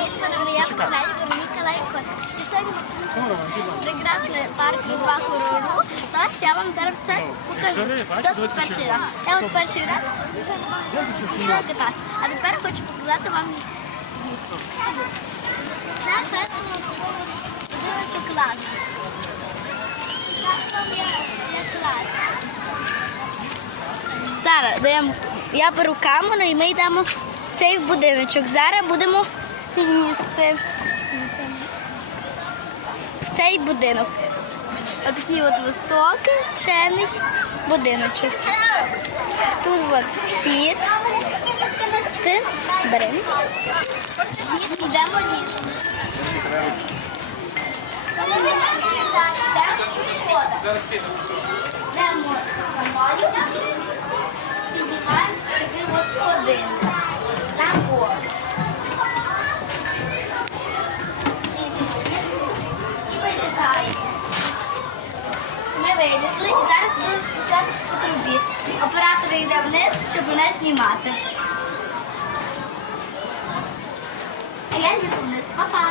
Мене я Миколаївна Вероніка Лайко. І сьогодні прекрасний парк розваг Уруру. Тож я вам зараз це покажу. Тут перший раз. Я от перший раз не катати. А тепер хочу показати вам Це перший будиночок. Клас. Зараз даємо. Я беру камеру і ми йдемо в цей будиночок. Зараз будемо їсти в цей будинок. Отакий от високий вчений будиночок. Тут от вхід. Ти беремо. Йдемо їсти. Йдемо за мною. Піднімаємося вилізли і зараз будемо спускатися по трубі. Оператор йде вниз, щоб мене знімати. А я лізу вниз. Па-па.